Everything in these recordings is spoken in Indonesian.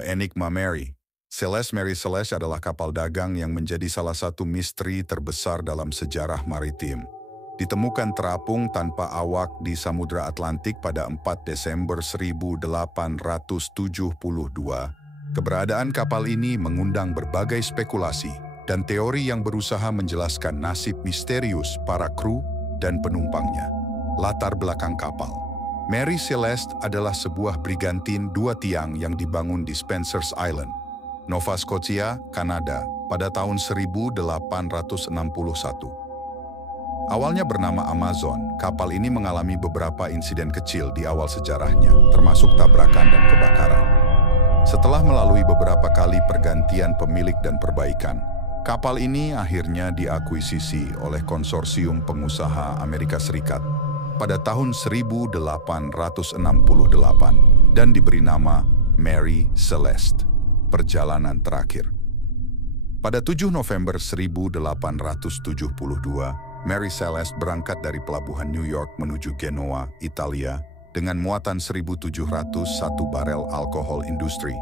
Enigma Mary. Celeste Mary Celeste adalah kapal dagang yang menjadi salah satu misteri terbesar dalam sejarah maritim. Ditemukan terapung tanpa awak di Samudra Atlantik pada 4 Desember 1872. Keberadaan kapal ini mengundang berbagai spekulasi dan teori yang berusaha menjelaskan nasib misterius para kru dan penumpangnya. Latar belakang kapal. Mary Celeste adalah sebuah brigantin 2 tiang yang dibangun di Spencer's Island, Nova Scotia, Kanada, pada tahun 1861. Awalnya bernama Amazon, kapal ini mengalami beberapa insiden kecil di awal sejarahnya, termasuk tabrakan dan kebakaran. Setelah melalui beberapa kali pergantian pemilik dan perbaikan, kapal ini akhirnya diakuisisi oleh konsorsium pengusaha Amerika Serikat pada tahun 1868 dan diberi nama Mary Celeste, perjalanan terakhir. Pada 7 November 1872, Mary Celeste berangkat dari pelabuhan New York menuju Genoa, Italia, dengan muatan 1.701 barel alkohol industri.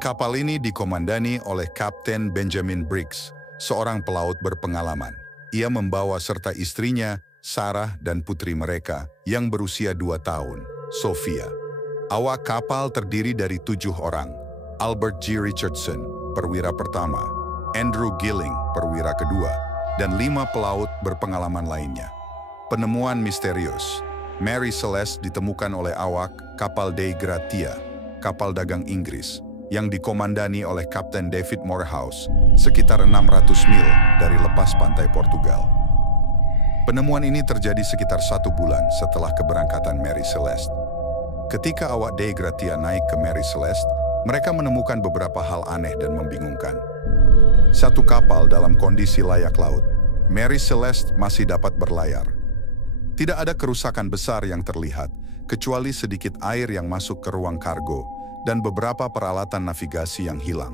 Kapal ini dikomandani oleh Kapten Benjamin Briggs, seorang pelaut berpengalaman. Ia membawa serta istrinya, Sarah, dan putri mereka yang berusia 2 tahun, Sophia. Awak kapal terdiri dari 7 orang: Albert G. Richardson, perwira pertama, Andrew Gilling, perwira kedua, dan 5 pelaut berpengalaman lainnya. Penemuan misterius. Mary Celeste ditemukan oleh awak kapal Dei Gratia, kapal dagang Inggris, yang dikomandani oleh Kapten David Morehouse, sekitar 600 mil dari lepas pantai Portugal. Penemuan ini terjadi sekitar 1 bulan setelah keberangkatan Mary Celeste. Ketika awak Dei Gratia naik ke Mary Celeste, mereka menemukan beberapa hal aneh dan membingungkan. Satu kapal dalam kondisi layak laut. Mary Celeste masih dapat berlayar. Tidak ada kerusakan besar yang terlihat, kecuali sedikit air yang masuk ke ruang kargo dan beberapa peralatan navigasi yang hilang.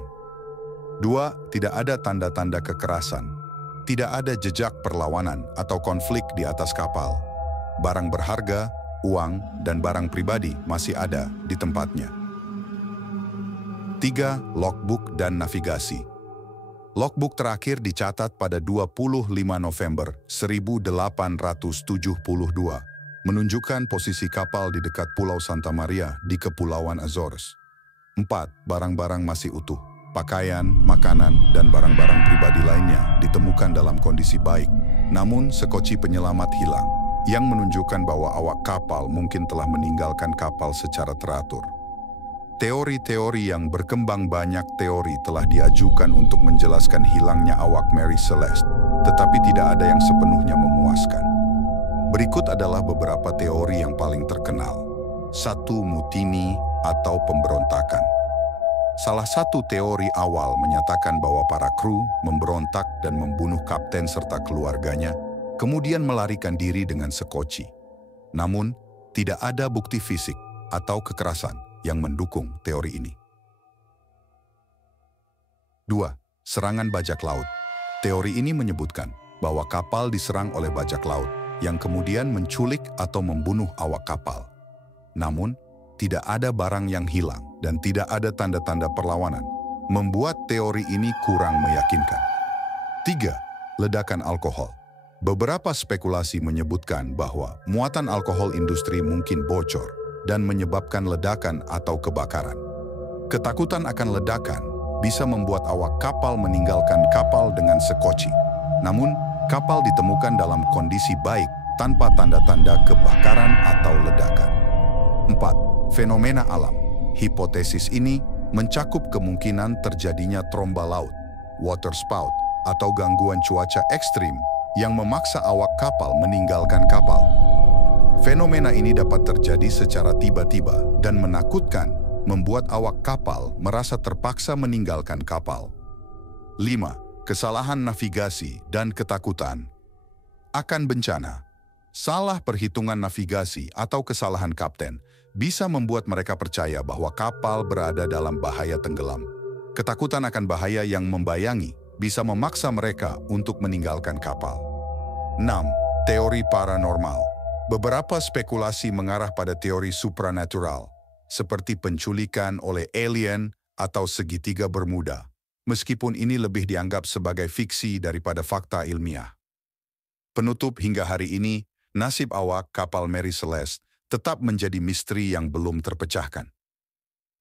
2. Tidak ada tanda-tanda kekerasan. Tidak ada jejak perlawanan atau konflik di atas kapal. Barang berharga, uang, dan barang pribadi masih ada di tempatnya. 3. Logbook dan navigasi. Logbook terakhir dicatat pada 25 November 1872, menunjukkan posisi kapal di dekat Pulau Santa Maria di Kepulauan Azores. 4. Barang-barang masih utuh. Pakaian, makanan, dan barang-barang pribadi lainnya ditemukan dalam kondisi baik. Namun, sekoci penyelamat hilang, yang menunjukkan bahwa awak kapal mungkin telah meninggalkan kapal secara teratur. Teori-teori yang berkembang, banyak teori telah diajukan untuk menjelaskan hilangnya awak Mary Celeste, tetapi tidak ada yang sepenuhnya memuaskan. Berikut adalah beberapa teori yang paling terkenal. 1. Mutiny atau pemberontakan. Salah satu teori awal menyatakan bahwa para kru memberontak dan membunuh kapten serta keluarganya, kemudian melarikan diri dengan sekoci. Namun, tidak ada bukti fisik atau kekerasan yang mendukung teori ini. 2. Serangan bajak laut. Teori ini menyebutkan bahwa kapal diserang oleh bajak laut yang kemudian menculik atau membunuh awak kapal. Namun, tidak ada barang yang hilang dan tidak ada tanda-tanda perlawanan, membuat teori ini kurang meyakinkan. 3. Ledakan alkohol. Beberapa spekulasi menyebutkan bahwa muatan alkohol industri mungkin bocor dan menyebabkan ledakan atau kebakaran. Ketakutan akan ledakan bisa membuat awak kapal meninggalkan kapal dengan sekoci. Namun, kapal ditemukan dalam kondisi baik tanpa tanda-tanda kebakaran atau ledakan. 4. Fenomena alam. Hipotesis ini mencakup kemungkinan terjadinya tromba laut, water spout, atau gangguan cuaca ekstrim yang memaksa awak kapal meninggalkan kapal. Fenomena ini dapat terjadi secara tiba-tiba dan menakutkan, membuat awak kapal merasa terpaksa meninggalkan kapal. 5. Kesalahan navigasi dan ketakutan. Akan bencana. Salah perhitungan navigasi atau kesalahan kapten bisa membuat mereka percaya bahwa kapal berada dalam bahaya tenggelam. Ketakutan akan bahaya yang membayangi bisa memaksa mereka untuk meninggalkan kapal. 6. Teori paranormal. Beberapa spekulasi mengarah pada teori supranatural. seperti penculikan oleh alien atau segitiga Bermuda, meskipun ini lebih dianggap sebagai fiksi daripada fakta ilmiah. Penutup hingga hari ini, nasib awak kapal Mary Celeste tetap menjadi misteri yang belum terpecahkan.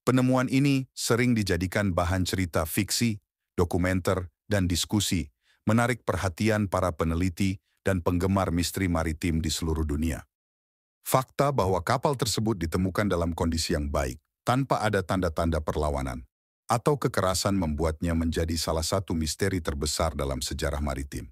Penemuan ini sering dijadikan bahan cerita fiksi, dokumenter, dan diskusi, menarik perhatian para peneliti dan penggemar misteri maritim di seluruh dunia. Fakta bahwa kapal tersebut ditemukan dalam kondisi yang baik, tanpa ada tanda-tanda perlawanan, atau kekerasan membuatnya menjadi salah satu misteri terbesar dalam sejarah maritim.